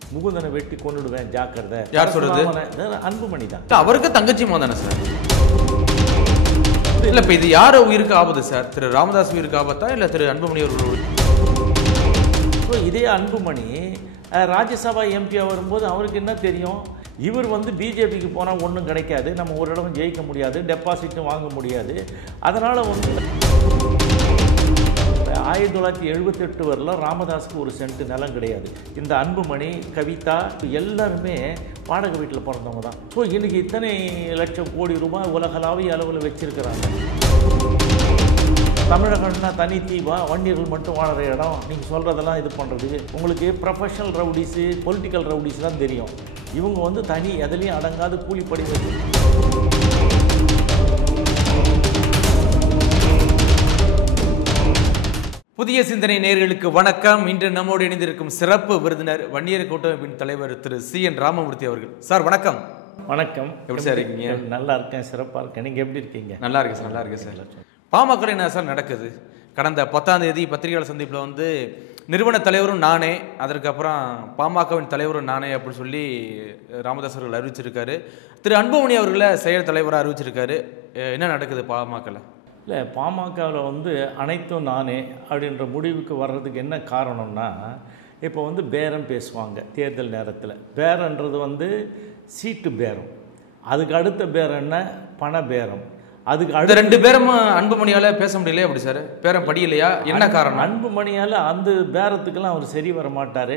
முகுந்தனை வெட்டி கொன்னுடுவேன் ஜாக்கிரதை. யார் சொல்றது? அன்புமணி தான். அவருக்கு தங்கச்சி மோதானே சார். இல்ல இப்ப இது யார உயிருக்கு ஆபத்து சார்? திரு ராமதாஸ் உயிருக்கு ஆபத்தா இல்ல திரு அன்புமணி அவர்கள்? இதே அன்புமணி ராஜ்யசபா எம்பியா வரும்போது அவருக்கு என்ன தெரியும்? இவர் பிஜேபிக்கு போனால் ஒன்றும் கிடைக்காது, நம்ம ஒரு இடமும் ஜெயிக்க முடியாது, டெபாசிட்டும் வாங்க முடியாது. அதனால் 1978 வரலாம் ராமதாஸுக்கு ஒரு சென்ட் நிலம் கிடையாது. இந்த அன்புமணி, கவிதா எல்லாருமே வாடகை வீட்டில் பிறந்தவங்க தான். ஸோ இன்னைக்கு இத்தனை லட்சம் கோடி ரூபாய் உலகளாவிய அளவில் வச்சிருக்கிறாங்க. தமிழகம்னா தனி தீவா, வன்னியர்கள் மட்டும் வாழற இடம், நீங்கள் சொல்கிறதெல்லாம் இது பண்ணுறது உங்களுக்கு ப்ரொஃபஷனல் ரவுடிஸு, பொலிட்டிக்கல் ரவுடிஸ் தான் தெரியும். இவங்க தனி எதுலேயும் அடங்காத கூலிப்படி வந்து. புதிய சிந்தனை நேயர்களுக்கு வணக்கம். இன்று நம்மோடு இணைந்திருக்கும் சிறப்பு விருந்தினர் வன்னியர் கூட்டமைப்பின் தலைவர் திரு CN ராமமூர்த்தி அவர்கள். சார் வணக்கம். வணக்கம். எப்படி சார் இருக்கீங்க? நல்லா இருக்கேன், சிறப்பாக இருக்கேன். நீங்கள் எப்படி இருக்கீங்க? நல்லா இருக்கு சார். நல்லா இருக்கு சார். பாமக என்ன சார் நடக்குது? கடந்த 10ஆம் தேதி பத்திரிகையாளர் சந்திப்பில் நிறுவன தலைவரும் நானே, அதற்கப்புறம் பாமகவின் தலைவரும் நானே அப்படின்னு சொல்லி ராமதாஸ் அவர்கள் அறிவிச்சிருக்காரு. திரு அன்புமணி அவர்களை செயல் தலைவராக அறிவிச்சிருக்காரு. என்ன நடக்குது பாமகவில்? இல்லை, பாமகவில் அனைத்தும் நானே அப்படின்ற முடிவுக்கு வர்றதுக்கு என்ன காரணம்னா, இப்போ பேரம் பேசுவாங்க தேர்தல் நேரத்தில். பேரன்றது சீட்டு பேரம். அதுக்கு அடுத்த பேரம் என்ன? பண பேரம். அதுக்கு அடுத்த 2 பேரும் அன்புமணியால் பேச முடியலையா? அப்படி சார் பேரம் படியலையா? என்ன காரணம்? அன்புமணியால் அந்த பேரத்துக்கெல்லாம் அவர் சரி வர மாட்டார்.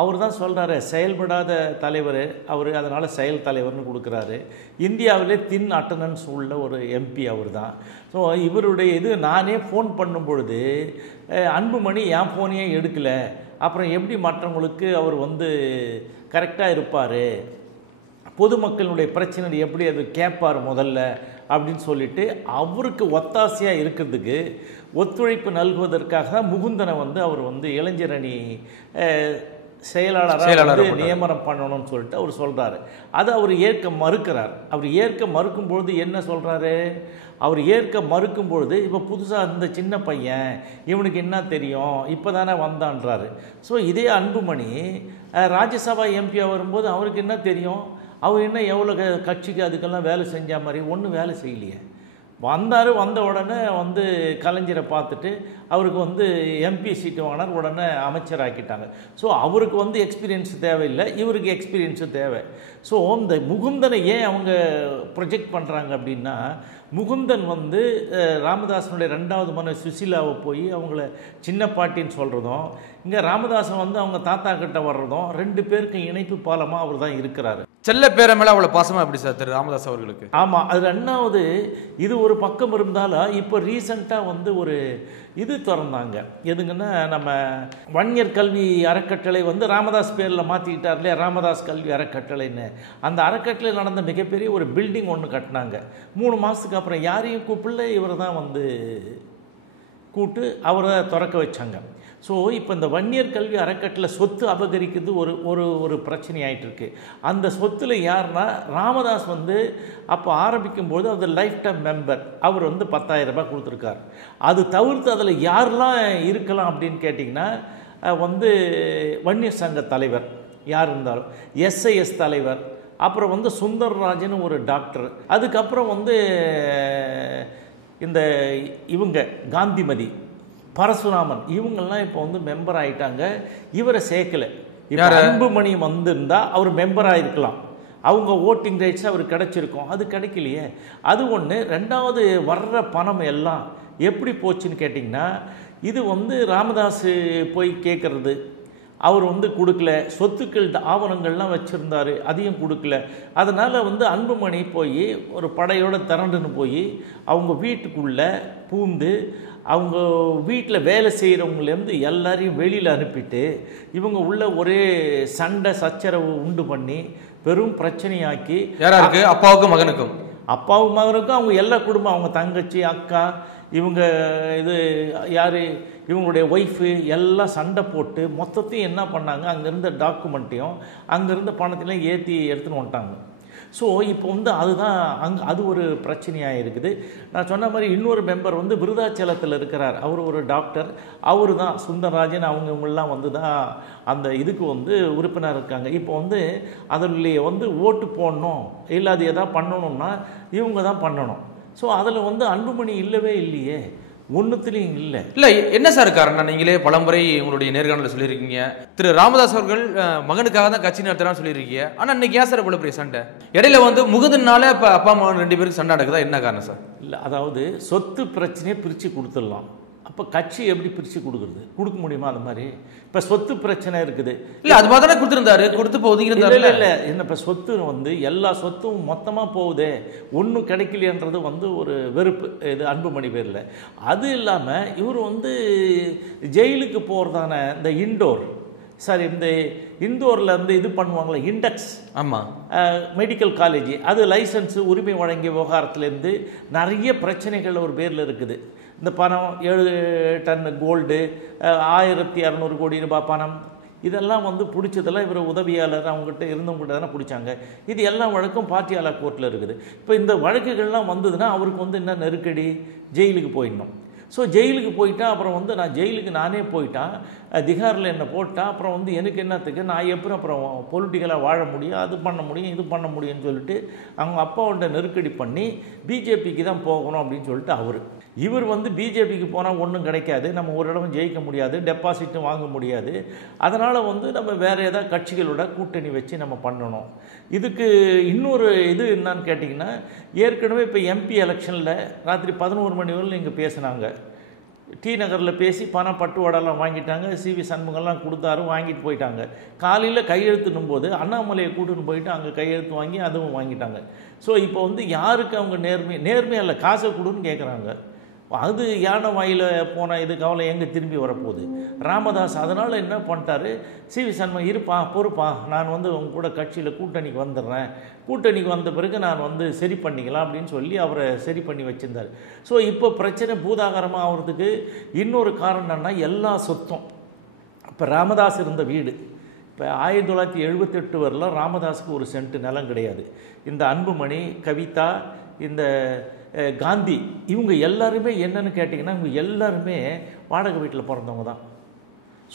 அவர் தான் சொல்கிறாரு, செயல்படாத தலைவர் அவர், அதனால் செயல் தலைவர்னு கொடுக்குறாரு. இந்தியாவிலே தின் அட்டண்டன்ஸ் உள்ள ஒரு MP அவர் தான். ஸோ இவருடைய நானே ஃபோன் பண்ணும் பொழுது அன்புமணி என் ஃபோனையே எடுக்கலை, அப்புறம் எப்படி மற்றவங்களுக்கு அவர் கரெக்டாக இருப்பார், பொதுமக்களுடைய பிரச்சனை எப்படி அது கேட்பார் முதல்ல அப்படின்னு சொல்லிட்டு அவருக்கு ஒத்தாசையாக இருக்கிறதுக்கு ஒத்துழைப்பு நல்குவதற்காக தான் முகுந்தனை அவர் இளைஞர் அணி செயலாளராக நியமனம் பண்ணணும்னு சொல்லிட்டு அவர் சொல்கிறாரு. அதை அவர் ஏற்க மறுக்கிறார். அவர் ஏற்க மறுக்கும்பொழுது என்ன சொல்கிறாரு? அவர் ஏற்க மறுக்கும்பொழுது இப்போ புதுசாக இந்த சின்ன பையன், இவனுக்கு என்ன தெரியும், இப்போ தானே வந்தான்றாரு. ஸோ இதே அன்புமணி ராஜ்யசபா எம்பியாக வரும்போது அவருக்கு என்ன தெரியும்? அவர் என்ன எவ்வளோ கட்சிக்கு அதுக்கெல்லாம் வேலை செஞ்ச மாதிரி ஒன்றும் வேலை செய்யலையே. வந்தார், வந்த உடனே கலைஞரை பார்த்துட்டு அவருக்கு MP சீட்டு வாங்கினார், உடனே அமைச்சராக்கிட்டாங்க. ஸோ அவருக்கு எக்ஸ்பீரியன்ஸ் தேவையில்லை, இவருக்கு எக்ஸ்பீரியன்ஸு தேவை. ஸோ இந்த முகுந்தனை ஏன் அவங்க ப்ரொஜெக்ட் பண்ணுறாங்க அப்படின்னா, முகுந்தன் ராமதாசனுடைய 2வது மனைவி சுசிலாவை போய் அவங்கள சின்ன பாட்டின்னு சொல்கிறதும், இங்கே ராமதாசன் அவங்க தாத்தா கிட்ட வர்றதும் 2 பேருக்கு இணைப்பு பாலமாக அவர் தான் இருக்கிறாரு. செல்ல பேர மேலே அவ்வளோ பாசமாக எப்படி சார் திரு ராமதாஸ் அவர்களுக்கு? ஆமாம், அது 2வது. இது ஒரு பக்கம் இருந்தாலும் இப்போ ரீசண்டாக ஒரு இது திறந்தாங்க. எதுங்கன்னா, நம்ம வன்னியர் கல்வி அறக்கட்டளை ராமதாஸ் பேரில் மாற்றிக்கிட்டார் இல்லையா, ராமதாஸ் கல்வி அறக்கட்டளைன்னு. அந்த அறக்கட்டளை நடந்த மிகப்பெரிய ஒரு பில்டிங் ஒன்று கட்டினாங்க. 3 மாதத்துக்கு அப்புறம் யாரையும் கூப்பிடல, இவர் தான் கூட்டு அவரை திறக்க வச்சாங்க. ஸோ இப்போ இந்த வன்னியர் கல்வி அறக்கட்டளை சொத்து அபகரிக்கிறது ஒரு பிரச்சனை ஆகிட்டு இருக்கு. அந்த சொத்தில் யாருன்னா, ராமதாஸ் அப்போ ஆரம்பிக்கும்போது அது லைஃப் டைம் மெம்பர், அவர் 10,000 ரூபாய் கொடுத்துருக்கார். அது தவிர்த்து அதில் யாரெல்லாம் இருக்கலாம் அப்படின்னு கேட்டிங்கன்னா, வன்னியர் சங்க தலைவர் யார் இருந்தாலும், SIS தலைவர், அப்புறம் சுந்தர்ராஜன் ஒரு டாக்டர், அதுக்கப்புறம் இந்த இவங்க காந்திமதி, பரசுராமன், இவங்கெல்லாம் இப்போ மெம்பர் ஆகிட்டாங்க. இவரை சேர்க்கலை. இப்போ அன்புமணி வந்திருந்தால் அவர் மெம்பராக இருக்கலாம், அவங்க ஓட்டிங் ரைட்ஸ் அவருக்கு கிடைச்சிருக்கும். அது கிடைக்கலையே. அது ஒன்று. 2வது, வர்ற பணம் எல்லாம் எப்படி போச்சுன்னு கேட்டிங்கன்னா, இது ராமதாஸ் போய் கேட்குறது, அவர் கொடுக்கல. சொத்துக்கள் ஆவணங்கள்லாம் வச்சுருந்தார், அதையும் கொடுக்கல. அதனால் அன்புமணி போய் ஒரு படையோடு திரண்டுன்னு போய் அவங்க வீட்டுக்குள்ளே பூந்து அவங்க வீட்டில் வேலை செய்கிறவங்களேருந்து எல்லாரையும் வெளியில் அனுப்பிட்டு இவங்க உள்ள ஒரே சண்டை சச்சரவு உண்டு பண்ணி பெரும் பிரச்சனையாக்கி, யாராருக்கு? அப்பாவுக்கும் மகனுக்கும். அப்பாவும் மகனுக்கும், அவங்க எல்லா குடும்பம், அவங்க தங்கச்சி, அக்கா, இவங்க இது யார், இவங்களுடைய ஒய்ஃபு எல்லாம் சண்டை போட்டு மொத்தத்தையும் என்ன பண்ணாங்க, அங்கேருந்த டாக்குமெண்ட்டையும் அங்கேருந்த பணத்தையும் ஏற்றி எடுத்துன்னு வந்துட்டாங்க. ஸோ இப்போ வந்து அதுதான் அது ஒரு பிரச்சனையாக இருக்குது. நான் சொன்ன மாதிரி இன்னொரு மெம்பர் வந்து விருதாச்சலத்தில் இருக்கிறார். அவர் ஒரு டாக்டர். அவர் தான் சுந்தரராஜன் அவங்கெல்லாம் வந்து தான் அந்த இதுக்கு வந்து உறுப்பினர் இருக்காங்க. இப்போ வந்து அதில் வந்து ஓட்டு போடணும் இல்லை அது எதாவது பண்ணணும்னா இவங்க தான் பண்ணணும். ஸோ அதில் வந்து அன்புமணி இல்லவே இல்லையே, ஒன்றுத்துலேயும் இல்லை. இல்லை என்ன சார் காரணம்? நீங்களே பலமுறை உங்களுடைய நேர்காணலில் சொல்லியிருக்கீங்க, திரு ராமதாஸ் அவர்கள் மகனுக்காக தான் கட்சி நடத்துறான்னு சொல்லியிருக்கீங்க. ஆனால் இன்னைக்கு ஏன் சார் இவ்வளோ பெரிய சண்டை? இடையில வந்து முகுதனால இப்போ அப்பா மகன் 2 பேருக்கு சண்டை நடக்குதா? என்ன காரணம் சார்? இல்லை, அதாவது சொத்து பிரச்சனையை பிரித்து கொடுத்துடலாம். அப்போ கட்சி எப்படி பிரித்து கொடுக்குறது? கொடுக்க முடியுமா? அது மாதிரி இப்போ சொத்து பிரச்சனை இருக்குது. இல்லை அது மாதிரி தானே கொடுத்துருந்தாரு, கொடுத்து இப்போ ஒதுக்கி இருந்தாரு. இல்லை என்ன இப்போ சொத்து வந்து எல்லா சொத்தும் மொத்தமாக போகுதே, ஒன்றும் கிடைக்கலையன்றது வந்து ஒரு வெறுப்பு இது அன்புமணி பேரில். அது இல்லாமல் இவர் வந்து ஜெயிலுக்கு போகிறதான இந்த இந்த இந்தோரில் வந்து இது பண்ணுவாங்களே இண்டெக்ஸ், ஆமாம், மெடிக்கல் காலேஜ், அது லைசன்ஸு உரிமை வழங்கிய விவகாரத்துலேருந்து நிறைய பிரச்சனைகள் ஒரு பேரில் இருக்குது. இந்த பணம் 7 டன் கோல்டு, 1600 கோடி ரூபாய் பணம், இதெல்லாம் வந்து பிடிச்சதெல்லாம் இவர் உதவியாளர் அவங்ககிட்ட இருந்தவங்ககிட்ட தானே பிடிச்சாங்க. இது எல்லா வழக்கும் பாட்டியாலா கோர்ட்டில் இருக்குது. இப்போ இந்த வழக்குகள்லாம் வந்ததுன்னா அவருக்கு வந்து என்ன நெருக்கடி, ஜெயிலுக்கு போயிடணும். ஸோ ஜெயிலுக்கு போயிட்டா அப்புறம் வந்து நான் ஜெயிலுக்கு நானே போயிட்டான், திகாரில் என்னை போட்டால் அப்புறம் வந்து எனக்கு என்னத்துக்கு நான் எப்படி அப்புறம் பொலிட்டிக்கலாக வாழ முடியும், அது பண்ண முடியும் இது பண்ண முடியும்னு சொல்லிட்டு அவங்க அப்பாவோட நெருக்கடி பண்ணி பிஜேபிக்கு தான் போகணும் அப்படின்னு சொல்லிட்டு இவர் வந்து பிஜேபிக்கு போனால் ஒன்றும் கிடைக்காது, நம்ம ஒரு இடம் ஜெயிக்க முடியாது, டெபாசிட்டும் வாங்க முடியாது, அதனால் வந்து நம்ம வேறு ஏதாவது கட்சிகளோட கூட்டணி வச்சு நம்ம பண்ணணும். இதுக்கு இன்னொரு இது என்னன்னு கேட்டிங்கன்னா, ஏற்கனவே இப்போ எம்பி எலெக்ஷனில் ராத்திரி 11 மணி வரையில் இங்கே பேசினாங்க. டி நகரில் பேசி பணம் பட்டுவாடெல்லாம் வாங்கிட்டாங்க. சிவி சண்முகம்லாம் கொடுத்தாரு, வாங்கிட்டு போயிட்டாங்க. காலையில் கையெழுத்துனும் போது அண்ணாமலையை கூட்டுன்னு போயிட்டு அங்கே கையெழுத்து வாங்கி அதுவும் வாங்கிட்டாங்க. ஸோ இப்போ வந்து யாருக்கு அவங்க நேர்மையாக இல்லை, காசை கொடுன்னு கேட்குறாங்க. அது யானை வாயில் போன இது கவலை எங்கே திரும்பி வரப்போகுது ராமதாஸ். அதனால் என்ன பண்ணிட்டாரு, சிவி சண்முகம் இருப்பா பொறுப்பா, நான் வந்து உங்க கூட கட்சியில் கூட்டணிக்கு வந்துடுறேன், கூட்டணிக்கு வந்த பிறகு நான் வந்து சரி பண்ணிக்கலாம் அப்படின்னு சொல்லி அவரை சரி பண்ணி வச்சுருந்தார். ஸோ இப்போ பிரச்சனை பூதாகரமாக ஆகிறதுக்கு இன்னொரு காரணம் என்னன்னா, எல்லா சொத்தும் இப்போ ராமதாஸ் இருந்த வீடு இப்போ 1978 வரலாம் ராமதாஸுக்கு ஒரு சென்ட் நிலம் கிடையாது. இந்த அன்புமணி, கவிதா, இந்த காந்தி, இவங்க எல்லாருமே என்னன்னு கேட்டிங்கன்னா இவங்க எல்லாருமே வாடகை வீட்டில் பிறந்தவங்க தான்.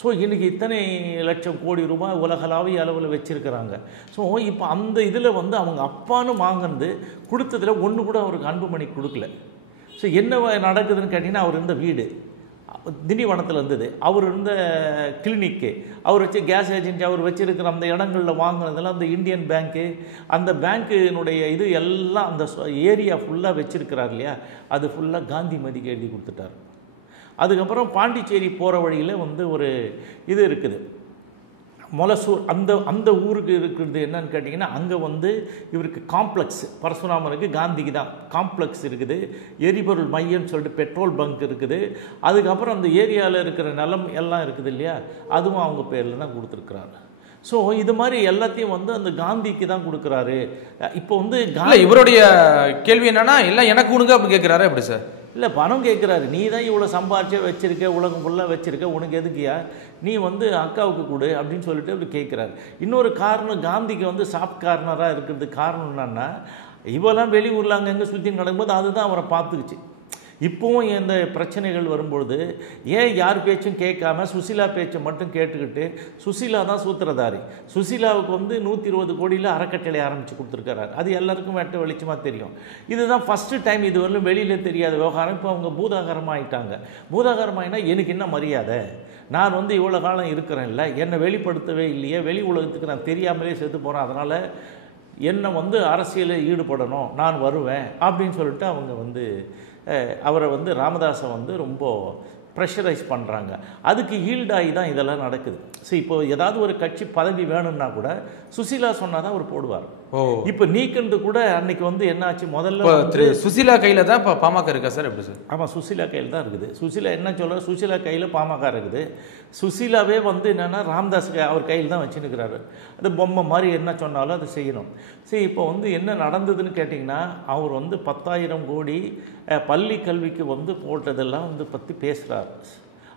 ஸோ இன்றைக்கி இத்தனை லட்சம் கோடி ரூபாய் உலகளாவிய அளவில் வச்சுருக்கிறாங்க. ஸோ இப்போ அந்த இதில் வந்து அவங்க அப்பான்னு வாங்கினது கொடுத்ததில் ஒன்று கூட அவருக்கு அன்புமணி கொடுக்கல. ஸோ என்ன நடக்குதுன்னு கேட்டிங்கன்னா, அவர் இருந்த வீடு திண்டிவனத்தில் இருந்தது, அவர் இருந்த கிளினிக்கு, அவர் வச்சு கேஸ் ஏஜென்சி, அவர் வச்சுருக்கிற அந்த இடங்களில் வாங்கினதெல்லாம் அந்த இந்தியன் பேங்க்கு, அந்த பேங்க்கினுடைய இது எல்லாம் அந்த ஏரியா ஃபுல்லாக வச்சுருக்கிறார் இல்லையா, அது ஃபுல்லாக காந்திமதிக்கு எழுதி கொடுத்துட்டார். அதுக்கப்புறம் பாண்டிச்சேரி போகிற வழியில் வந்து ஒரு இது இருக்குது, மொலசூர், அந்த ஊருக்கு இருக்கிறது என்னன்னு கேட்டிங்கன்னா, அங்கே வந்து இவருக்கு காம்ப்ளெக்ஸ், பரசுராமனுக்கு காந்திக்கு தான் காம்ப்ளெக்ஸ் இருக்குது, எரிபொருள் மையம்னு சொல்லிட்டு பெட்ரோல் பங்க் இருக்குது, அதுக்கப்புறம் அந்த ஏரியாவில் இருக்கிற நிலம் எல்லாம் இருக்குது இல்லையா, அதுவும் அவங்க பேரில் தான் கொடுத்துருக்குறாரு. ஸோ இது மாதிரி எல்லாத்தையும் வந்து அந்த காந்திக்கு தான் கொடுக்குறாரு. இப்போ வந்து இவருடைய கேள்வி என்னன்னா, எல்லாம் எனக்கு கொடுங்க அப்படின்னு கேட்குறாரு. எப்படி சார்? இல்லை, பணம் கேட்குறாரு. நீ தான் இவ்வளோ சம்பாரிச்சே வச்சுருக்க, உலகம் ஃபுல்லாக வச்சுருக்க, உனக்கு எதுக்கியா, நீ வந்து அக்காவுக்கு கொடு அப்படின்னு சொல்லிட்டு அப்படி கேட்குறாரு. இன்னொரு காரணம், காந்திக்கு வந்து சாஃப்ட் கார்னராக இருக்கிறது காரணம் என்னன்னா, இவெல்லாம் வெளியூரில் அங்கங்கே சுற்றி நடக்கும்போது அதுதான் அவரை பார்த்துக்குச்சு. இப்போவும் இந்த பிரச்சனைகள் வரும்பொழுது ஏன் யார் பேச்சும் கேட்காம சுசிலா பேச்சை மட்டும் கேட்டுக்கிட்டு, சுசிலா தான் சூத்திரதாரி, சுசிலாவுக்கு வந்து 120 கோடியில் அறக்கட்டளை ஆரம்பித்து கொடுத்துருக்காரு. அது எல்லாருக்கும் வெட்ட வெளிச்சமாக தெரியும். இதுதான் ஃபஸ்ட்டு டைம், இது வரலும் வெளியில் தெரியாத விவகாரம். இப்போ அவங்க பூதாகரமாகிட்டாங்க. பூதாகரமாகினா எனக்கு என்ன மரியாதை, நான் வந்து இவ்வளோ காலம் இருக்கிறேன்ல, என்னை வெளிப்படுத்தவே இல்லையே, வெளி உலகத்துக்கு நான் தெரியாமலே செத்து போகிறேன், அதனால் என்னை வந்து அரசியலில் ஈடுபடணும், நான் வருவேன் அப்படின்னு சொல்லிட்டு அவங்க வந்து அவரை வந்து ராமதாஸை வந்து ரொம்ப ப்ரெஷரைஸ் பண்ணுறாங்க. அதுக்கு ஈல்டாகி தான் இதெல்லாம் நடக்குது. ஸோ இப்போ ஏதாவது ஒரு கட்சி பதவி வேணும்னா கூட சுசிலா சொன்னால் தான் அவர் போடுவார். இப்போ நீக்கின்றது கூட அன்னைக்கு வந்து என்னாச்சு, முதல்ல சுசிலா கையில் தான் இப்போ பாமக இருக்கா சார்? எப்படி சார்? ஆமாம், சுசிலா கையில் தான் இருக்குது. சுசிலா என்ன சொல்ல, சுசிலா கையில் பாமக இருக்குது. சுசிலாவே வந்து என்னென்னா ராமதாஸ் அவர் கையில் தான் வச்சுன்னுக்கிறாரு. அது பொம்மை மாதிரி என்ன சொன்னாலும் அதை செய்யணும். சரி, இப்போ வந்து என்ன நடந்ததுன்னு கேட்டிங்கன்னா, அவர் வந்து 10,000 கோடி பள்ளி கல்விக்கு வந்து போட்டதெல்லாம் வந்து பற்றி பேசுகிறார்.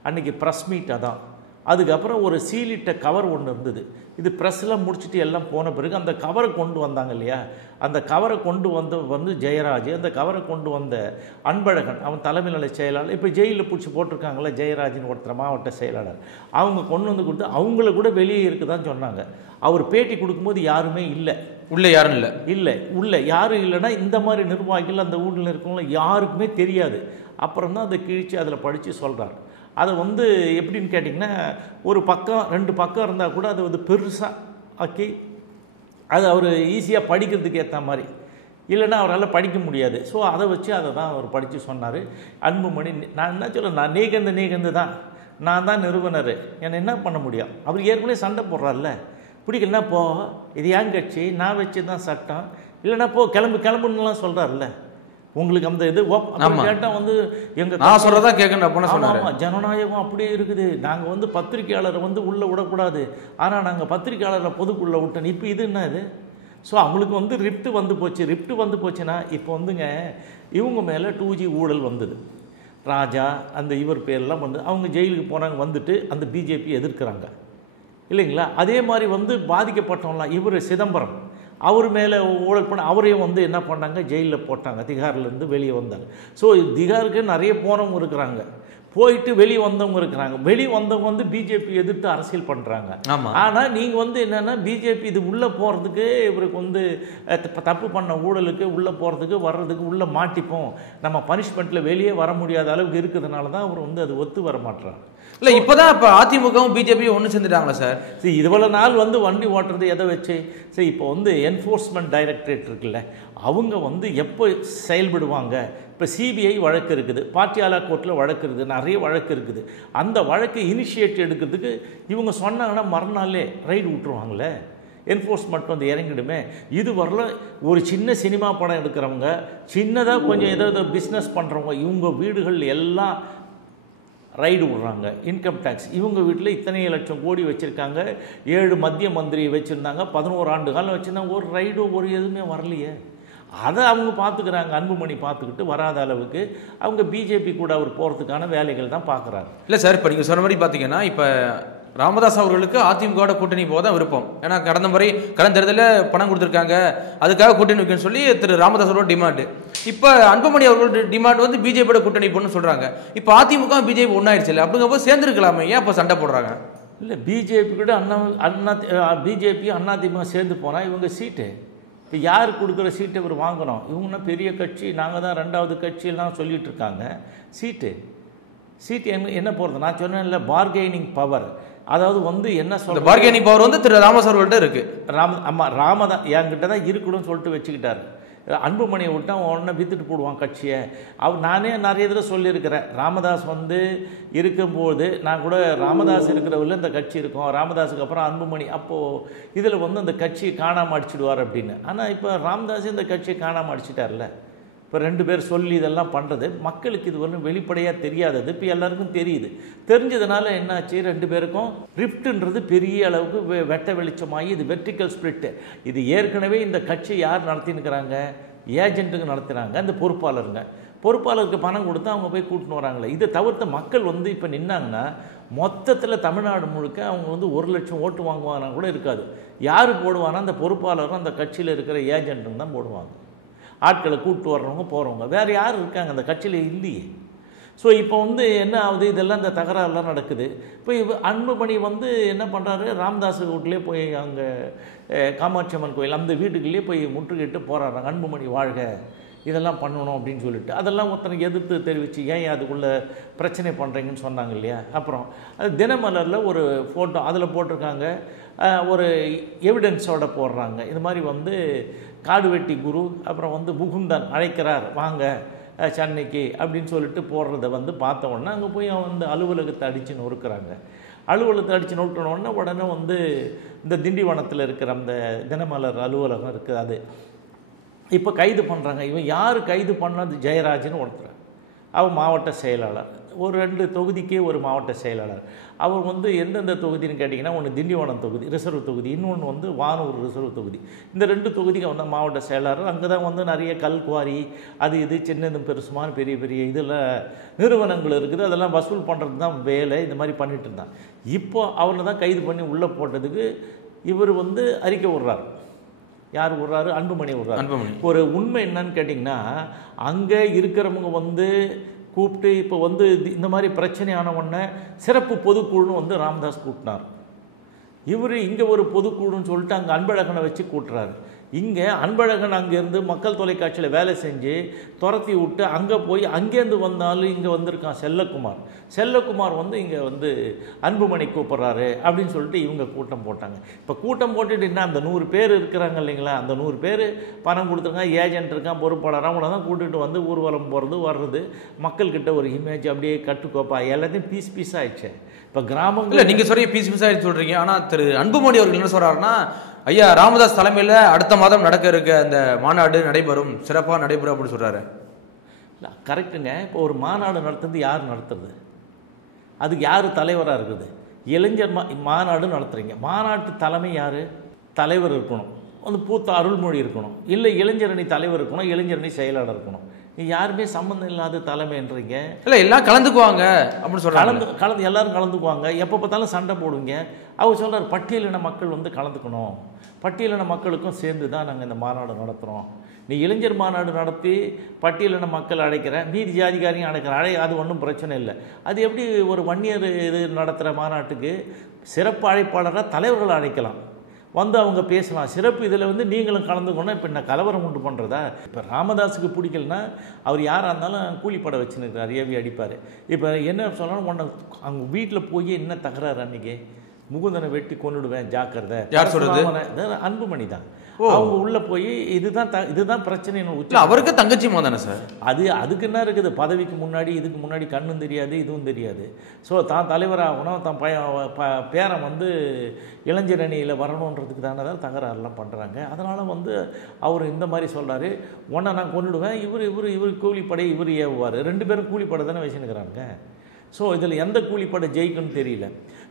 அன்றைக்கி ப்ரெஸ் மீட் அதான் அதுக்கப்புறம் ஒரு சீலிட்ட கவர் ஒன்று இருந்தது. இது ப்ரெஸ்லாம் முடிச்சுட்டு எல்லாம் போன பிறகு அந்த கவரை கொண்டு வந்தாங்க இல்லையா, அந்த கவரை கொண்டு வந்து ஜெயராஜ், அந்த கவரை கொண்டு வந்த அன்பழகன் அவன் தலைமை நிலை செயலாளர், இப்போ ஜெயிலில் பிடிச்சி போட்டிருக்காங்களே ஜெயராஜின்னு ஒருத்தர் மாவட்ட செயலாளர், அவங்க கொண்டு வந்து கொடுத்து அவங்கள கூட வெளியே இருக்குதான்னு சொன்னாங்க. அவர் பேட்டி கொடுக்கும்போது யாருமே இல்லை, உள்ளே யாரும் இல்லை உள்ளே யாரும் இல்லைன்னா இந்த மாதிரி நிர்வாகிகள் அந்த ஊரில் இருக்கவங்கள யாருக்குமே தெரியாது. அப்புறம் தான் அதை கிழிச்சு அதில் படித்து சொல்கிறார். அதை எப்படின்னு கேட்டிங்கன்னா, ஒரு பக்கம் 2 பக்கம் இருந்தால் கூட அதை பெருசாக ஆக்கி அது அவர் ஈஸியாக படிக்கிறதுக்கு ஏற்ற மாதிரி, இல்லைன்னா அவரால் படிக்க முடியாது. ஸோ அதை வச்சு அதை தான் அவர் படித்து சொன்னார். அன்புமணி நான் என்ன சொல்ல, நான் நீகந்து தான், நான் தான் நிறுவனர், என்னை என்ன பண்ண முடியும்? அவர் ஏற்கனவே சண்டை போடுறாருல்ல, பிடிக்கலன்னா போ, இது ஏன் கட்சி, நான் வச்சு தான் சட்டம், இல்லைன்னா போ கிளம்புன்னுலாம் சொல்கிறாருல்ல. உங்களுக்கு அந்த இது கேட்டால் எங்கள் நான் சொல்கிறதா கேட்கணும். ஆமாம், ஜனநாயகம் அப்படியே இருக்குது. நாங்கள் பத்திரிகையாளரை உள்ளே விடக்கூடாது, ஆனால் நாங்கள் பத்திரிகையாளரை பொதுக்குள்ளே விட்டோம். இப்போ இது என்ன இது? ஸோ அவங்களுக்கு ரிப்ட் வந்து போச்சுன்னா இப்போ இவங்க மேலே 2G ஊழல் வந்தது. ராஜா அந்த இவர் பேர்லாம் அவங்க ஜெயிலுக்கு போனாங்க, வந்துட்டு அந்த பிஜேபி எதிர்க்கிறாங்க இல்லைங்களா. அதே மாதிரி பாதிக்கப்பட்டவங்களாம் இவர் சிதம்பரம், அவர் மேலே ஊழல் பண்ண அவரையும் என்ன பண்ணாங்க, ஜெயிலில் போட்டாங்க, திகார்லேருந்து வெளியே வந்தாங்க. ஸோ திகாருக்கு நிறைய போனவங்க இருக்கிறாங்க, போயிட்டு வெளியே வந்தவங்க இருக்கிறாங்க. வெளியே வந்தவங்க பிஜேபி எதிர்த்து அரசியல் பண்ணுறாங்க. ஆனால் நீங்கள் என்னென்னா பிஜேபி இது உள்ளே போகிறதுக்கு, இவருக்கு தப்பு பண்ண ஊழலுக்கு உள்ளே போகிறதுக்கு வர்றதுக்கு உள்ளே மாட்டிப்போம், நம்ம பனிஷ்மெண்ட்டில் வெளியே வர முடியாத அளவுக்கு இருக்கிறதுனால தான் அவர் அது ஒத்து வர மாட்டுறாங்க. இல்லை இப்போதான் இப்போ அதிமுகவும் பிஜேபியும் ஒன்று சேர்ந்துட்டாங்களா சார்? சரி, இதுவரை நாள் வண்டி ஓட்டுறது எதை வச்சு? சரி, இப்போ என்ஃபோர்ஸ்மெண்ட் டைரக்டரேட் இருக்குல்ல, அவங்க எப்போ செயல்படுவாங்க? இப்போ சிபிஐ வழக்கு இருக்குது, பாட்டியாலா கோர்ட்டில் வழக்கு இருக்குது, நிறைய வழக்கு இருக்குது. அந்த வழக்கு இனிஷியேட் எடுக்கிறதுக்கு இவங்க சொன்னாங்கன்னா மறுநாளே ரைடு விட்டுருவாங்களே, என்ஃபோர்ஸ்மெண்ட் இறங்கிடுமே. இது வரல ஒரு சின்ன சினிமா படம் எடுக்கிறவங்க, சின்னதாக கொஞ்சம் ஏதாவது பிஸ்னஸ் பண்ணுறவங்க, இவங்க வீடுகள் எல்லாம் ரைடு விடுறாங்க. இன்கம் டேக்ஸ் இவங்க வீட்டில் இத்தனை லட்சம் கோடி வச்சுருக்காங்க, 7 மத்திய மந்திரியை வச்சுருந்தாங்க, 11 ஆண்டு காலம் வச்சுருந்தாங்க, ஒரு ரைடோ ஒரு எதுவுமே வரலையே. அதை அவங்க பார்த்துக்கிறாங்க. அன்புமணி பார்த்துக்கிட்டு வராத அளவுக்கு அவங்க பிஜேபி கூட அவர் போகிறதுக்கான வேலைகள் தான் பார்க்குறாரு. இல்லை சார், இப்போ நீங்கள் சொன்ன மாதிரி பார்த்தீங்கன்னா, இப்போ ராமதாஸ் அவர்களுக்கு அதிமுக கூட்டணி போக தான் விருப்பம். ஏன்னா கடந்த தேர்தலில் பணம் கொடுத்துருக்காங்க, அதுக்காக கூட்டணி வைக்கணும்னு சொல்லி திரு ராமதாஸ் அவரோட டிமாண்டு. இப்போ அன்புமணி அவர்களோட டிமாண்ட் பிஜேபியோட கூட்டணி போகணும்னு சொல்கிறாங்க. இப்போ அதிமுக பிஜேபி ஒன்றாயிடுச்சு இல்லை, அப்படிங்கப்போ சேர்ந்துருக்கலாமே, ஏன் இப்போ சண்டை போடுறாங்க? இல்லை, பிஜேபி கூட பிஜேபி அதிமுக சேர்ந்து போனால் இவங்க சீட்டு, இப்போ யார் கொடுக்குற சீட்டை இவர் வாங்கணும்? இவங்கன்னா பெரிய கட்சி, நாங்கள் தான் 2வது கட்சியெல்லாம் சொல்லிட்டு இருக்காங்க. சீட்டு என்ன போகிறது? நான் சொன்னேன்ல, பார்கெனிங் பவர். அதாவது என்ன சொல்ற, பார்கெனிங் பவர் திரு ராமதாஸ் அவர்கள்ட்ட இருக்கு. ராமதான் என்கிட்ட தான் இருக்கணும்னு சொல்லிட்டு வச்சுக்கிட்டாரு. அன்புமணியை விட்டா உடனே வித்துட்டு போடுவான் கட்சியை. நானே நிறைய இதில் சொல்லியிருக்கிறேன், ராமதாஸ் இருக்கும்போது நான் கூட ராமதாஸ் இருக்கிறவரில் இந்த கட்சி இருக்கும், ராமதாஸுக்கு அப்புறம் அன்புமணி, அப்போது இதில் அந்த கட்சியை காணாமல் அடிச்சிடுவார் அப்படின்னு. ஆனால் இப்போ ராமதாஸ் இந்த கட்சியை காணாமல் அடிச்சிட்டார்ல. இப்போ 2 பேர் சொல்லி இதெல்லாம் பண்ணுறது மக்களுக்கு இது வெளிப்படையாக தெரியாதது இப்போ எல்லாருக்கும் தெரியுது. தெரிஞ்சதுனால என்னாச்சு, 2 பேருக்கும் ரிஃப்ட்ன்றது பெரிய அளவுக்கு வெட்ட வெளிச்சமாகி இது வெர்டிக்கல் ஸ்பிரிட்டு. இது ஏற்கனவே இந்த கட்சி யார் நடத்தினுக்கிறாங்க? ஏஜென்ட்டுங்க நடத்துகிறாங்க, அந்த பொறுப்பாளருக்கு பணம் கொடுத்து அவங்க போய் கூட்டின்னு வராங்களே. இதை தவிர்த்த மக்கள் இப்போ நின்னாங்கன்னா மொத்தத்தில் தமிழ்நாடு முழுக்க அவங்க 1 லட்சம் ஓட்டு வாங்குவாங்கன்னா கூட இருக்காது. யார் போடுவானா? அந்த பொறுப்பாளரும் அந்த கட்சியில் இருக்கிற ஏஜென்ட்டுங்க தான் போடுவாங்க. ஆட்களை கூப்பிட்டு வர்றவங்க போகிறவங்க வேறு யார் இருக்காங்க அந்த கட்சியில்? இல்லையே. ஸோ இப்போ என்ன ஆகுது, இதெல்லாம் இந்த தகராறுலாம் நடக்குது. இப்போ அன்புமணி என்ன பண்ணுறாரு, ராமதாஸ் வீட்டிலே போய் அங்கே காமாட்சி அம்மன் கோயில் அந்த வீட்டுக்குள்ளேயே போய் முற்றுகிட்டு போராடுறாங்க, அன்புமணி வாழ்க, இதெல்லாம் பண்ணணும் அப்படின்னு சொல்லிட்டு. அதெல்லாம் ஒருத்தனுக்கு எதிர்த்து தெரிவித்து ஏன் அதுக்குள்ளே பிரச்சனை பண்ணுறீங்கன்னு சொன்னாங்க இல்லையா. அப்புறம் அது தினமலரில் ஒரு ஃபோட்டோ அதில் போட்டிருக்காங்க, ஒரு எவிடன்ஸோட போடுறாங்க. இது மாதிரி காடு வெட்டி குரு அப்புறம் முகுந்தன் அழைக்கிறார் வாங்க சென்னைக்கு அப்படின்னு சொல்லிட்டு போடுறத பார்த்த உடனே அங்கே போய் அலுவலகத்தை அடித்து நொறுக்கிறாங்க. அலுவலகத்தை அடித்து நொறுக்கினோடனே உடனே இந்த திண்டிவனத்தில் இருக்கிற அந்த தினமலர் அலுவலகம் இருக்குது, அது இப்போ கைது பண்ணுறாங்க. இவன் யார் கைது பண்ணது? ஜெயராஜ்னு ஒருத்தர், அவன் மாவட்ட செயலாளர். ஒரு 2 தொகுதிக்கே ஒரு மாவட்ட செயலாளர். அவர் வந்து எந்தெந்த தொகுதின்னு கேட்டிங்கன்னா, ஒன்று திண்டிவனம் தொகுதி ரிசர்வ் தொகுதி, இன்னொன்று வந்து வானூர் ரிசர்வ் தொகுதி. இந்த 2 தொகுதிக்கு வந்து மாவட்ட செயலாளர். அங்கே தான் வந்து நிறைய கல்குவாரி அது இது சின்னது பெருசுமான பெரிய பெரிய இதில் நிறுவனங்கள் இருக்குது. அதெல்லாம் வசூல் பண்ணுறது தான் வேலை. இந்த மாதிரி பண்ணிட்டு இருந்தான். இப்போ அவரை தான் கைது பண்ணி உள்ளே போட்டதுக்கு இவர் வந்து அறிக்கை விடுறார். யார் விடுறாரு? அன்புமணி விடுறாரு. ஒரு உண்மை என்னன்னு கேட்டிங்கன்னா, அங்கே இருக்கிறவங்க வந்து கூப்பிட்டு இப்போ வந்து இந்த மாதிரி பிரச்சனையான உடனே சிறப்பு பொதுக்குழுன்னு வந்து ராமதாஸ் கூட்டினார். இவர் இங்கே ஒரு பொதுக்குழுன்னு சொல்லிட்டு அங்கே அன்பழகனை வச்சு கூட்டுறாரு. இங்கே அன்பழகன் அங்கேருந்து மக்கள் தொலைக்காட்சியில் வேலை செஞ்சு துரத்தி விட்டு அங்கே போய் அங்கேருந்து வந்தாலும் இங்கே வந்திருக்கான் செல்லக்குமார் வந்து இங்கே வந்து அன்புமணி கூப்பிட்றாரு அப்படின்னு சொல்லிட்டு இவங்க கூட்டம் போட்டாங்க. இப்போ கூட்டம் போட்டுட்டு என்ன, அந்த 100 பேர் இருக்கிறாங்க இல்லைங்களா, அந்த 100 பேர் பணம் கொடுத்துருக்கான், ஏஜென்ட் இருக்கான், பொறுப்பாளர், அவங்கள தான் கூட்டிகிட்டு வந்து ஊர்வலம் போகிறது வர்றது, மக்கள்கிட்ட ஒரு இமேஜ் அப்படியே கட்டுக்கோப்பா எல்லாத்தையும் பீஸ் ஆயிடுச்சு. இப்போ கிராமங்களில் நீங்கள் சொல்கிற பீஸ் ஆகிடுச்சு சொல்கிறீங்க. ஆனால் திரு அன்புமணி அவர்கள் என்ன சொல்கிறாருன்னா, ஐயா ராமதாஸ் தலைமையில் அடுத்த மாதம் நடக்க இருக்க அந்த மாநாடு நடைபெறும், சிறப்பாக நடைபெறும் அப்படின்னு சொல்கிறாரு. இல்லை கரெக்டுங்க. இப்போ ஒரு மாநாடு நடத்துறது யார் நடத்துறது? அதுக்கு யார் தலைவராக இருக்குது? இளைஞர் மாநாடு நடத்துகிறீங்க. மாநாட்டு தலைமை யார்? தலைவர் இருக்கணும், வந்து பூத்த அருள்மொழி இருக்கணும், இல்லை இளைஞரணி தலைவர் இருக்கணும், இளைஞரணி செயலாளர் இருக்கணும். யாருமே சம்மந்தம் இல்லாத தலைமைன்றீங்க. இல்லை எல்லாம் கலந்துக்குவாங்க அப்படின்னு சொல்கிறாங்க. கலந்து எல்லாரும் கலந்துக்குவாங்க. எப்போ பார்த்தாலும் சண்டை போடுவீங்க. அவர் சொல்கிறார் பட்டியலின மக்கள் வந்து கலந்துக்கணும், பட்டியலின மக்களுக்கும் சேர்ந்து தான் நாங்கள் இந்த மாநாடு நடத்துகிறோம். நீ இளைஞர் மாநாடு நடத்தி பட்டியலின மக்கள் அழைக்கிற, மீதி ஜாதிகாரையும் அழைக்கிற, அது ஒன்றும் பிரச்சனை இல்லை. அது எப்படி ஒரு வன்னியர் இது நடத்துகிற மாநாட்டுக்கு சிறப்பு அழைப்பாளராக தலைவர்களை அழைக்கலாம், வந்து அவங்க பேசலாம். சிறப்பு இதில் வந்து நீங்களும் கலந்துக்கணும். இப்போ என்ன கலவரம் உண்டு பண்ணுறதா? இப்போ ராமதாஸுக்கு பிடிக்கலன்னா அவர் யாராக இருந்தாலும் கூலிப்படை வச்சுருக்கிறார், ஏவி அடிப்பார். இப்போ என்ன சொன்னாலும் ஒன்று அவங்க வீட்டில் போய் என்ன தகராறு, அன்றைக்கி முகுந்தனை வெட்டி கொண்டுடுவேன் ஜாக்கிரதை, யார் சொல்கிறது? அன்புமணி தான். அவங்க உள்ளே போய் இதுதான் பிரச்சனை. அவருக்கு தங்கச்சி தானே சார். அதுக்கு என்ன இருக்குது? பதவிக்கு முன்னாடி இதுக்கு முன்னாடி கண்ணும் தெரியாது இதுவும் தெரியாது. ஸோ தான் தலைவராகணும், தான் பேரன் வந்து இளைஞர் அணியில் வரணுன்றதுக்கு தானே தான் தகராறுலாம் பண்ணுறாங்க. அதனால் வந்து அவர் இந்த மாதிரி சொல்கிறாரு, உன்னை நான் கொண்டுடுவேன், இவர் கூலிப்படை இவர் ஏவுவார். 2 பேரும் கூலிப்படை தானே வச்சுன்னுக்கிறாங்க. ஸோ இதில் எந்த கூலிப்படை ஜெயிக்குன்னு தெரியல.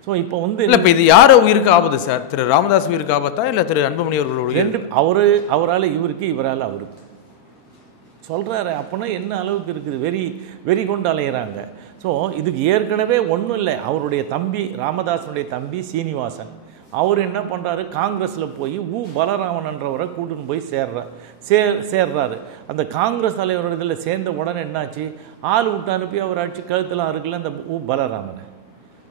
ஸோ இப்போ வந்து இல்லை, இப்போ இது யார் உயிருக்கு ஆபத்து சார்? திரு ராமதாஸ் உயிருக்கு ஆபத்தா இல்லை திரு அன்புமணி அவர்களுடைய? அவரால் இவருக்கு, இவரால் அவருக்கு சொல்கிறாரு. அப்படின்னா என்ன அளவுக்கு இருக்குது? வெறி கொண்டு அலையிறாங்க. ஸோ இதுக்கு ஏற்கனவே ஒன்றும் இல்லை. அவருடைய தம்பி, ராமதாஸனுடைய தம்பி சீனிவாசன், அவர் என்ன பண்ணுறாரு, காங்கிரஸில் போய் பலராமன்றவரை கூட்டுன்னு போய் சேர்றாரு. அந்த காங்கிரஸ் தலைவரோட இதில் சேர்ந்த உடனே என்னாச்சு, ஆள் விட்டு அனுப்பி அவர் அடிச்சு கழுத்தெல்லாம் இருக்குல்ல அந்த பலராமனை.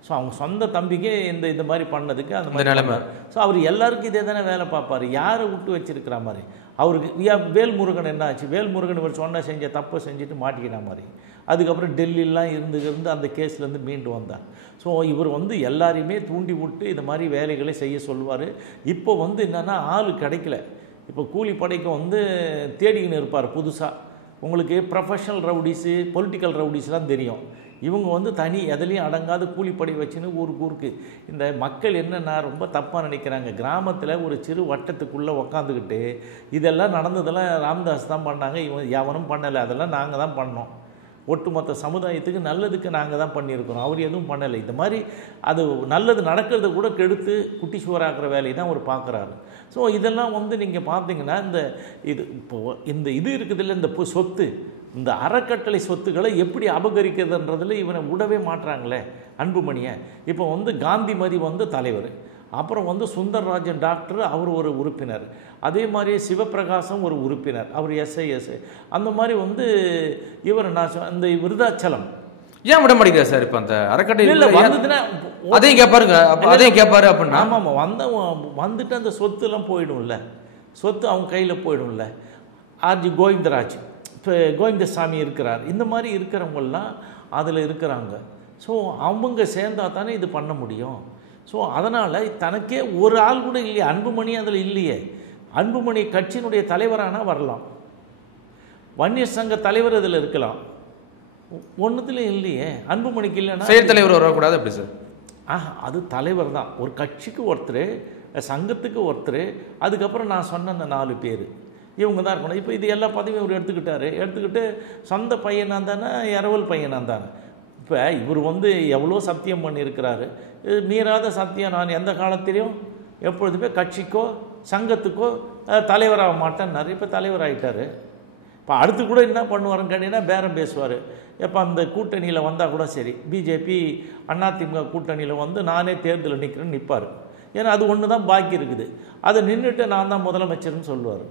ஸோ அவங்க சொந்த தம்பிக்கே இந்த மாதிரி பண்ணதுக்கு அந்த மாதிரி நிலைமை. ஸோ அவர் எல்லாருக்கும் இதே தானே வேலை பார்ப்பார். யாரை விட்டு வச்சிருக்கிற மாதிரி அவருக்கு வேல்முருகன் என்ன ஆச்சு? வேல்முருகன் இவர் செஞ்ச தப்பை செஞ்சுட்டு மாட்டிக்கிற மாதிரி. அதுக்கப்புறம் டெல்லிலாம் இருந்து அந்த கேஸ்லேருந்து மீண்டு வந்தார். ஸோ இவர் வந்து எல்லாரையுமே தூண்டி விட்டு இந்த மாதிரி வேலைகளை செய்ய சொல்லுவார். இப்போ வந்து என்னென்னா ஆள் கிடைக்கல. இப்போ கூலிப்படைக்கு வந்து தேடிக்கின்னு இருப்பார் புதுசாக. உங்களுக்கு ப்ரொஃபஷனல் ரவுடிஸு, பொலிட்டிக்கல் ரவுடிஸ்லாம் தெரியும். இவங்க வந்து தனி எதுலேயும் அடங்காத கூலிப்படை வச்சுன்னு ஊருக்கு இந்த மக்கள் என்னென்னா ரொம்ப தப்பாக நினைக்கிறாங்க. கிராமத்தில் ஒரு சிறு வட்டத்துக்குள்ளே உக்காந்துக்கிட்டு இதெல்லாம் நடந்ததெல்லாம் ராமதாஸ் தான் பண்ணாங்க, இவன் எவனும் பண்ணலை, அதெல்லாம் நாங்கள் தான் பண்ணோம், ஒட்டுமொத்த சமுதாயத்துக்கு நல்லதுக்கு நாங்கள் தான் பண்ணியிருக்கிறோம், அவர் எதுவும் பண்ணலை. இந்த மாதிரி அது நல்லது நடக்கிறத கூட கெடுத்து குட்டி சுவராக்குற வேலையை தான் அவர் பார்க்குறாரு. ஸோ இதெல்லாம் வந்து நீங்கள் பார்த்தீங்கன்னா இந்த இது இருக்குதுல்ல, இந்த சொத்து, இந்த அறக்கட்டளை சொத்துக்களை எப்படி அபகரிக்கிறதுன்றதில் இவனை விடவே மாட்டுறாங்களே அன்புமணியை. இப்போ வந்து காந்திமதி வந்து தலைவர், அப்புறம் வந்து சுந்தர்ராஜன் டாக்டர் அவர் ஒரு உறுப்பினர், அதே மாதிரி சிவபிரகாசம் ஒரு உறுப்பினர், அவர் எஸ்ஐஎஸ். அந்த மாதிரி வந்து இவர் இந்த விருதாச்சலம் ஏன் விட மாட்டேங்கிறார் சார்? இப்போ அந்த அறக்கட்டளை வந்துட்டுனா அதையும் கேட்பாருங்க, அதையும் கேட்பாரு அப்படின்னா. ஆமாம், வந்துட்டு அந்த சொத்துலாம் போயிடும்ல, சொத்து அவங்க கையில் போயிடும்ல. ஆர்ஜி கோவிந்தராஜ், இப்போ கோவிந்தசாமி இருக்கிறார், இந்த மாதிரி இருக்கிறவங்கெல்லாம் அதில் இருக்கிறாங்க. ஸோ அவங்க சேர்ந்தா தானே இது பண்ண முடியும். ஸோ அதனால் தனக்கே ஒரு ஆள் கூட இல்லையே, அன்புமணி அதில் இல்லையே. அன்புமணி கட்சியினுடைய தலைவரானால் வரலாம், வன்னியர் சங்க தலைவர் அதில் இருக்கலாம், ஒன்றுத்துலேயும் இல்லையே. அன்புமணிக்கு இல்லைன்னா செயல் தலைவர் வரக்கூடாது அப்படி சார்? அது தலைவர் தான். ஒரு கட்சிக்கு ஒருத்தர், சங்கத்துக்கு ஒருத்தர், அதுக்கப்புறம் நான் சொன்ன அந்த 4 பேர் இவங்க தான் இருக்கணும். இப்போ இது எல்லா பதவியும் அவர் எடுத்துக்கிட்டு சொந்த பையனாக தானே, இரவல் பையனாக தானே. இப்போ இவர் வந்து எவ்வளோ சத்தியம் பண்ணியிருக்கிறாரு. மீறாத சத்தியம் நான் எந்த காலத்திலையும் எப்பொழுதுமே கட்சிக்கோ சங்கத்துக்கோ தலைவராக மாட்டேன்னாரு. இப்போ தலைவராகிட்டார். இப்போ அடுத்து கூட என்ன பண்ணுவாருன்னு கேட்டிங்கன்னா பேரம் பேசுவார். எப்போ அந்த கூட்டணியில் வந்தால் கூட சரி, பிஜேபி அதிமுக கூட்டணியில் வந்து நானே தேர்தலில் நிற்கிறேன்னு நிற்பார். ஏன்னா அது ஒன்று தான் பாக்கி இருக்குது. அதை நின்றுட்டு நான் தான் முதலமைச்சர்னு சொல்லுவார்.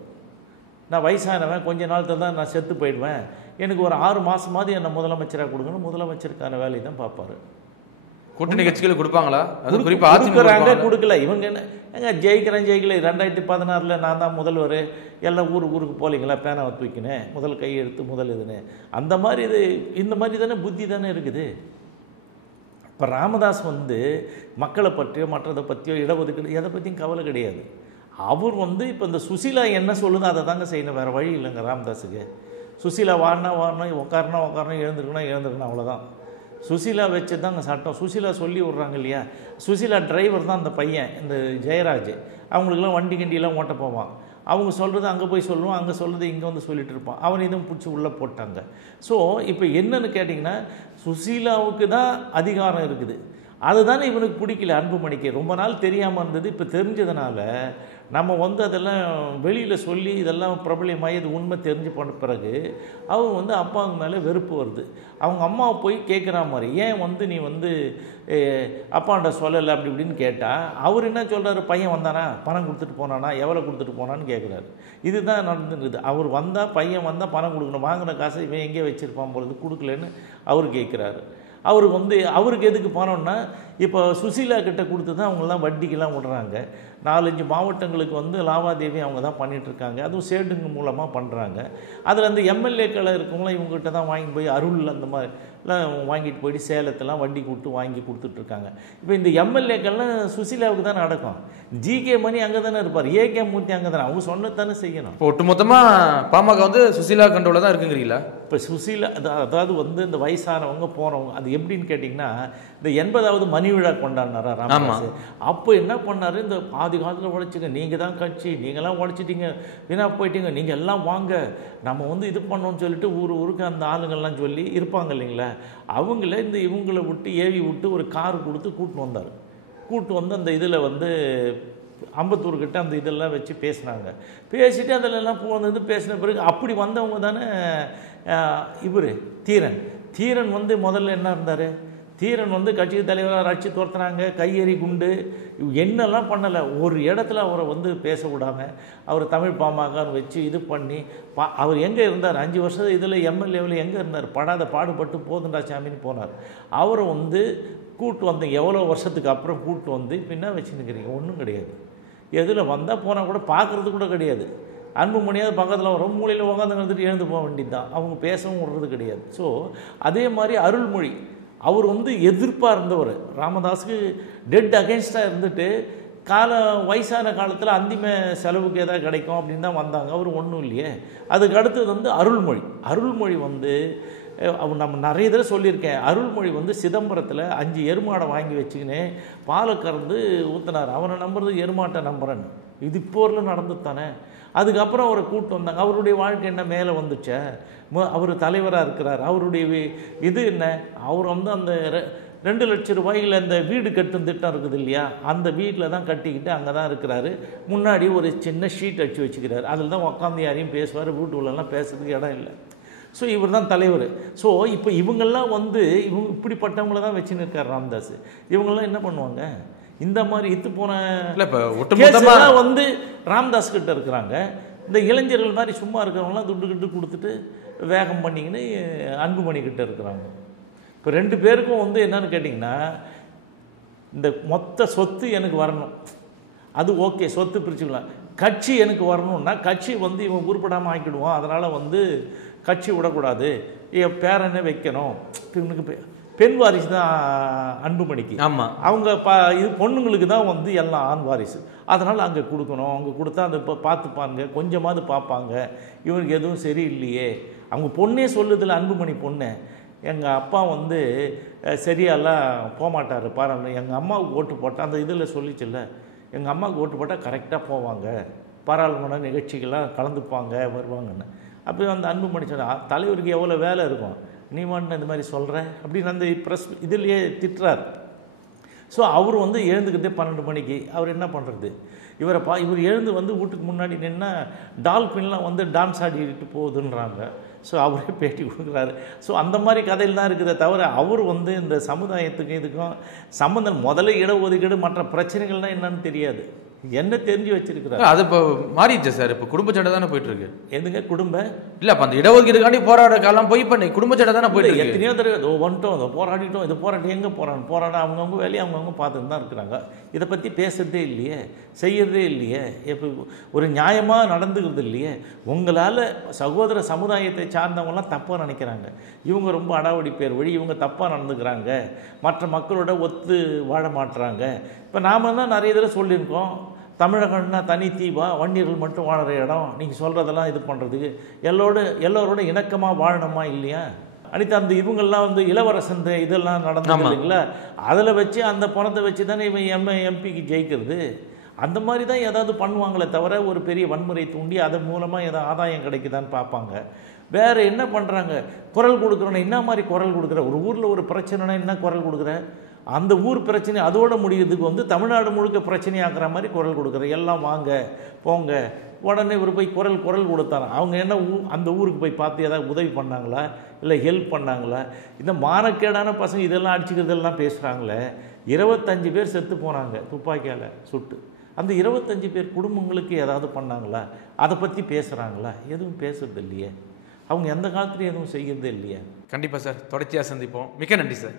நான் வயசானவன், கொஞ்ச நாளத்தில் தான் நான் செத்து போயிடுவேன், எனக்கு ஒரு 6 மாதமாவது என்னை முதலமைச்சராக கொடுக்கணும், முதலமைச்சருக்கான வேலையை தான் பார்ப்பார். கூட்டணி கட்சிகள் கொடுப்பாங்களா? அது குறிப்பாக கொடுக்குறாங்க, கொடுக்கல. இவங்க என்ன எங்க ஜெயிக்கிறேன் ஜெயிக்கல. 2016 நான் தான் முதல்வர், எல்லாம் ஊருக்கு போலிங்களா, பேனாவை தூக்கினேன், முதல் கையெழுத்து முதல் இதுன்னு அந்த மாதிரி. இது இந்த மாதிரி தானே புத்தி தானே இருக்குது. இப்போ ராமதாஸ் வந்து மக்களை பற்றியோ மற்றதை பற்றியோ இடஒதுக்கீடு எதை பற்றியும் கவலை கிடையாது. அவர் வந்து இப்போ இந்த சுசீலா என்ன சொல்லுதோ அதை தாங்க செய்யணும், வேறு வழி இல்லைங்க ராமதாஸுக்கு. சுசீலா வாடணும், உட்காரணும், எழுந்திருக்கணும், அவ்வளோதான். சுசீலா வச்சு தாங்க சட்டம். சுசீலா சொல்லி விட்றாங்க இல்லையா. சுசீலா டிரைவர் தான் அந்த பையன், இந்த ஜெயராஜ். அவங்களுக்கெல்லாம் வண்டி கிண்டியெல்லாம் ஓட்ட போவான். அவங்க சொல்கிறது அங்கே போய் சொல்லுவான், அங்கே சொல்கிறது இங்கே வந்து சொல்லிட்டு இருப்பான். அவன் இதுவும் பிடிச்சி உள்ளே போட்டாங்க. ஸோ இப்போ என்னன்னு கேட்டிங்கன்னா, சுசீலாவுக்கு தான் அதிகாரம் இருக்குது. அதுதானே இவனுக்கு பிடிக்கல. அன்புமணிக்கு ரொம்ப நாள் தெரியாமல் இருந்தது. இப்போ தெரிஞ்சதுனால நம்ம வந்து அதெல்லாம் வெளியில் சொல்லி இதெல்லாம் பிரபலமாகி இது உண்மை தெரிஞ்சு பண்ண பிறகு அவங்க வந்து அப்பாவுக்கு மேலே வெறுப்பு வருது. அவங்க அம்மாவை போய் கேட்குற மாதிரி, ஏன் வந்து நீ வந்து அப்பாண்ட சொல்லலை அப்படி இப்படின்னு கேட்டால் அவர் என்ன சொல்கிறாரு, பையன் வந்தானா, பணம் கொடுத்துட்டு போனானா, எவ்வளோ கொடுத்துட்டு போனான்னு கேட்குறாரு. இதுதான் நடந்துருக்குது. அவர் வந்தால், பையன் வந்தால் பணம் கொடுக்கணும், வாங்கின காசை இவன் எங்கே வச்சுருப்பான் பொழுது கொடுக்கலன்னு அவர் கேட்குறாரு. அவருக்கு வந்து அவருக்கு எதுக்கு பணம்னா, இப்போ சுசீலா கிட்ட கொடுத்து தான் அவங்கெல்லாம் வட்டிக்கெல்லாம் விடுறாங்க. 4-5 மாவட்டங்களுக்கு வந்து லாவாதேவி அவங்க தான் பண்ணிகிட்ருக்காங்க. அதுவும் சேடுங்க மூலமாக பண்ணுறாங்க. அதில் அந்த எம்எல்ஏக்களை இருக்கவங்களாம் இவங்ககிட்ட தான் வாங்கி போய் அருள் அந்த மாதிரிலாம் வாங்கிட்டு போயிட்டு சேலத்தெல்லாம் வண்டி கொடுத்து வாங்கி கொடுத்துட்ருக்காங்க. இப்போ இந்த எம்எல்ஏக்கள்லாம் சுசீலாவுக்கு தான் நடக்கும். ஜிகே மணி அங்கே தானே இருப்பார், ஏகே மூர்த்தி அங்கே தானே, அவங்க சொன்னதானே செய்யணும். இப்போ ஒட்டுமொத்தமாக பாமக வந்து சுசீலா கண்ட்ரோலில் தான் இருக்குங்கிறீங்களா? இப்போ சுசீலா அதாவது வந்து இந்த வயசானவங்க போகிறவங்க, அது எப்படின்னு கேட்டிங்கன்னா, இந்த 80வது மணி விழா கொண்டாடினாரா ராமதாஸ். அப்போ என்ன பண்ணார், இந்த ஆதி காலத்தில் உழைச்சிங்க, நீங்கள் தான் கட்சி, நீங்களாம் உழைச்சிட்டிங்க, வீணாக போயிட்டீங்க, நீங்கள் எல்லாம் வாங்க, நம்ம வந்து இது பண்ணோன்னு சொல்லிட்டு ஊருக்கு அந்த ஆளுங்கள்லாம் சொல்லி இருப்பாங்க இல்லைங்களா, அவங்கள இந்த இவங்களை விட்டு ஏவி விட்டு ஒரு கார் கொடுத்து கூப்பிட்டு வந்தார். கூப்பிட்டு வந்து அந்த இதில் வந்து அம்பத்தூர்கிட்ட அந்த இதெல்லாம் வச்சு பேசினாங்க. பேசிட்டு அதிலெல்லாம் போனது பேசின பிறகு அப்படி வந்தவங்க தானே இவர் தீரன் வந்து முதல்ல என்ன இருந்தார், தீரன் வந்து கட்சி தலைவராக அடிச்சு துரத்துனாங்க, கையெறி குண்டு என்னெல்லாம் பண்ணலை. ஒரு இடத்துல அவரை வந்து பேச விடாமல் அவர் தமிழ் பாமகன்னு வச்சு இது பண்ணி அவர் எங்கே இருந்தார் 5 வருஷம் இதில் எம்எல்ஏவில் எங்கே இருந்தார், படாத பாடுபட்டு போதுண்டா சாமின்னு போனார். அவரை வந்து கூப்பிட்டு வந்து எவ்வளோ வருஷத்துக்கு அப்புறம் கூப்பிட்டு வந்து இப்போ என்ன வச்சுன்னுக்கிறீங்க, ஒன்றும் கிடையாது. எதில் வந்தால் போனால் கூட பார்க்குறது கூட கிடையாது. அன்புமணியாவது பக்கத்தில் வரும், மூலையில் உட்காந்து வந்துட்டு எழுந்து போக வேண்டியது தான், அவங்க பேசவும் விடுறது கிடையாது. ஸோ அதே மாதிரி அருள்மொழி அவர் வந்து எதிர்ப்பாக இருந்தவர், ராமதாஸுக்கு டெட் அகென்ஸ்டாக இருந்துட்டு வயசான காலத்தில் அந்திம செலவுக்கு எதாவது கிடைக்கும் அப்படின்னு தான் வந்தாங்க. அவர் ஒன்றும் இல்லையே. அதுக்கு அடுத்தது வந்து அருள்மொழி வந்து அவர் நம்ம நிறைய தடவை சொல்லியிருக்கேன். அருள்மொழி வந்து சிதம்பரத்தில் 5 எருமாடை வாங்கி வச்சுக்கின்னு பாலை கறந்து ஊற்றினார். அவனை நம்புறது எருமாட்டை நம்புறேன். இது இப்போரில் நடந்து தானே. அதுக்கப்புறம் அவரை கூப்பிட்டு வந்தாங்க. அவருடைய வாழ்க்கை என்ன மேலே வந்துச்சே, அவர் தலைவராக இருக்கிறார். அவருடைய இது என்ன, அவர் வந்து அந்த 2 லட்சம் ரூபாயில் அந்த வீடு கட்டும் திட்டம் இருக்குது இல்லையா, அந்த வீட்டில் தான் கட்டிக்கிட்டு அங்கே தான் இருக்கிறாரு. முன்னாடி ஒரு சின்ன ஷீட் அடித்து வச்சுக்கிறார், அதில் தான் உட்காந்து யாரையும் பேசுவார். வீட்டுக்குள்ளெல்லாம் பேசுறதுக்கு இடம் இல்லை. ஸோ இவர் தான் தலைவர். ஸோ இப்போ இவங்கெல்லாம் வந்து இப்படிப்பட்டவங்கள தான் வச்சுன்னு இருக்கார் ராமதாஸ். இவங்கெல்லாம் என்ன பண்ணுவாங்க, இந்த மாதிரி இத்து போன வந்து ராமதாஸ் கிட்ட இருக்கிறாங்க. இந்த இளைஞர்கள் மாதிரி சும்மா இருக்கிறவங்களாம் துட்டு கொடுத்துட்டு வேகம் பண்ணிக்கின்னு அன்புமணி கிட்ட இருக்கிறாங்க. இப்போ 2 பேருக்கும் வந்து என்னன்னு கேட்டிங்கன்னா, இந்த மொத்த சொத்து எனக்கு வரணும், அது ஓகே, சொத்து பிரிச்சுக்கலாம். கட்சி எனக்கு வரணும்னா கட்சி வந்து இவன் உருப்படாமல் ஆக்கிடுவான், அதனால் வந்து கட்சி விடக்கூடாது, என் பேரனை வைக்கணும். இவனுக்கு பெண் வாரிசு தான் அன்புமணிக்கு. ஆமாம், அவங்க இது பொண்ணுங்களுக்கு தான் வந்து எல்லாம் ஆண் வாரிசு, அதனால் அங்கே கொடுக்கணும். அவங்க கொடுத்தா அந்த இப்போ பார்த்துப்பாங்க, கொஞ்சமாவது பார்ப்பாங்க. இவனுக்கு எதுவும் சரியில்லையே. அவங்க பொண்ணே சொல்லுதில்ல, அன்புமணி பொண்ணு, எங்கள் அப்பா வந்து சரியாலாம் போகமாட்டார் பாரு, எங்கள் அம்மாவுக்கு ஓட்டு போட்டால் அந்த இதில் சொல்லிச்சுல்ல, எங்கள் அம்மாவுக்கு ஓட்டு போட்டால் கரெக்டாக போவாங்க, பாராளுமன்ற நிகழ்ச்சிகள்லாம் கலந்துப்பாங்க வருவாங்கன்னு. அப்போ அந்த அன்புமணி சொன்னால், தலைவருக்கு எவ்வளோ வேலை இருக்கும், நீ வாட்டின இந்த மாதிரி சொல்கிற அப்படின்னு அந்த ப்ரெஸ் இதுலேயே திட்டுறார். ஸோ அவர் வந்து எழுந்துக்கிட்டே 12 மணிக்கு அவர் என்ன பண்ணுறது, இவர் எழுந்து வந்து வீட்டுக்கு முன்னாடி நின்னா டால்ஃபின்லாம் வந்து டான்ஸ் ஆடிட்டு போகுதுன்றாங்க. ஸோ அவரே பேட்டி கொடுக்குறாரு. ஸோ அந்த மாதிரி கதையில் தான் இருக்குதே தவிர அவர் வந்து இந்த சமுதாயத்துக்கும் இதுக்கும் சம்மந்தம் முதல்ல இடஒதுக்கீடு மற்ற பிரச்சனைகள்லாம் என்னன்னு தெரியாது, என்ன தெரிஞ்சு வச்சிருக்கிறாரு. அது இப்போ மாறிடுச்சு சார், இப்போ குடும்ப சட்டை தானே போயிட்டு இருக்கு. எதுங்க குடும்ப இல்லை அப்போ அந்த இடஒதுக்கீடுக்காண்டி போராட காலம் போய் பண்ணி குடும்ப சட்டை தானே போயிட்டு இருக்கு. எத்தனையோ தடவை வந்துட்டோம், அதை போராடிட்டோம், இது போராடி எங்கே போராட அவங்கவுங்க வேலையை அவங்கவுங்க பார்த்துட்டு தான் இருக்கிறாங்க. இதை பற்றி பேசுறதே இல்லையே, செய்யறதே இல்லையே, இப்போ ஒரு நியாயமாக நடந்துக்கிறது இல்லையே. உங்களால் சகோதர சமுதாயத்தை சார்ந்தவங்களாம் தப்பாக நினைக்கிறாங்க, இவங்க ரொம்ப அடாவடி பேர் வழி, இவங்க தப்பாக நடந்துக்கிறாங்க, மற்ற மக்களோட ஒத்து வாழ மாட்டுறாங்க. இப்போ நாம் தான் நிறைய தடவை சொல்லியிருக்கோம், தமிழகம்னா தனி தீவா, வன்னியர்கள் மட்டும் வாழற இடம், நீங்கள் சொல்கிறதெல்லாம் இது பண்ணுறதுக்கு எல்லோரோட இணக்கமாக வாழணுமா இல்லையா? அனிதா அந்த இவங்கெல்லாம் வந்து இளவரசன் இதெல்லாம் நடந்தது இல்லைங்களா, அதில் வச்சு அந்த பணத்தை வச்சு தானே இவன் எம்பிக்கு ஜெயிக்கிறது. அந்த மாதிரி தான் ஏதாவது பண்ணுவாங்களே தவிர ஒரு பெரிய வன்முறை தூண்டி அதன் மூலமாக ஏதாவது ஆதாயம் கிடைக்குதான்னு பார்ப்பாங்க. வேறு என்ன பண்ணுறாங்க, குரல் கொடுக்குறோன்னா என்ன மாதிரி குரல் கொடுக்குற, ஒரு ஊரில் ஒரு பிரச்சனைனா என்ன குரல் கொடுக்குற, அந்த ஊர் பிரச்சனை அதோடு முடிகிறதுக்கு வந்து தமிழ்நாடு முழுக்க பிரச்சனையாக்குற மாதிரி குரல் கொடுக்குற, எல்லாம் வாங்க போங்க. உடனே இவர் போய் குரல் கொடுத்தாங்க. அவங்க என்ன அந்த ஊருக்கு போய் பார்த்து ஏதாவது உதவி பண்ணாங்களா, இல்லை ஹெல்ப் பண்ணாங்களா? இந்த மானக்கேடான பசங்க இதெல்லாம் அடிச்சுக்கிறதெல்லாம் பேசுகிறாங்களே. 25 பேர் செத்து போனாங்க துப்பாக்கியால் சுட்டு. அந்த 25 பேர் குடும்பங்களுக்கு ஏதாவது பண்ணாங்களா, அதை பற்றி பேசுகிறாங்களா? எதுவும் பேசுறது இல்லையே. அவங்க எந்த காலத்துலையும் எதுவும் செய்கிறது இல்லையா? கண்டிப்பாக சார், தொடர்ச்சியாக சந்திப்போம். மிக்க நன்றி சார்.